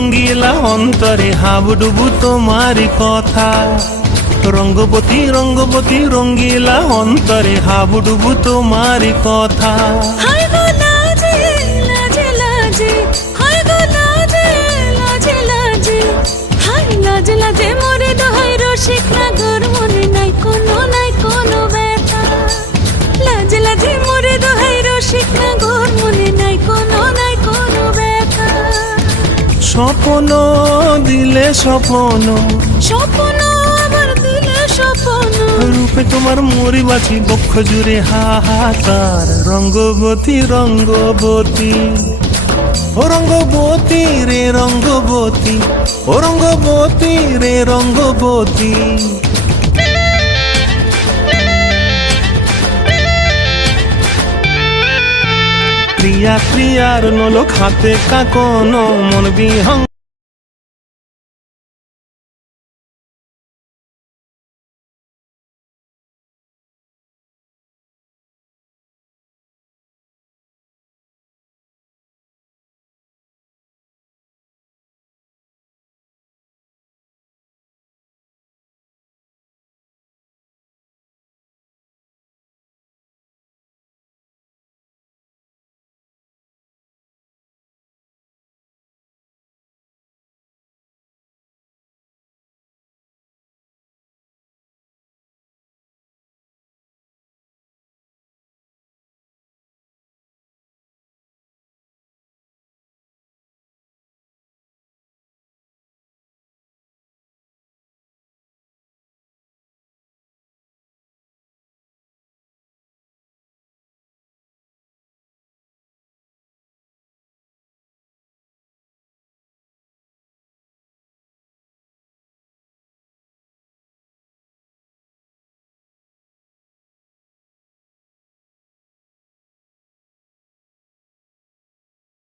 রঙ্গিলা অন্তরে হাবুডুবু তোমারই কথা। রঙ্গবতী রঙ্গবতী রঙ্গিলা অন্তরে হাবুডুবু তোমারই কথা। হায় গো লাজে লাজে লাজে, হায় গো লাজে লাজে লাজে, হায় লাজে লাজে মোরে দোহাই রসিক নাগর মনে নাই কোনো ব্যথা। লাজে লাজে মোরে দোহাই রসিক নাগর মনে নাই কোনো ব্যথা। স্বপ্ন দিলে স্বপ্ন, স্বপ্ন আমার দিলে স্বপ্ন, রূপে তোমার মরি বাছি বক্ষ জুড়ে হাহাকার। রঙ্গবতী রঙ্গবতী ও রঙ্গবতী রে রঙ্গবতী, ও রঙ্গবতী রে রঙ্গবতী। ক্রিয়া ক্রিয়ার নলো খাতে কাকনো মন বিহঙ্গ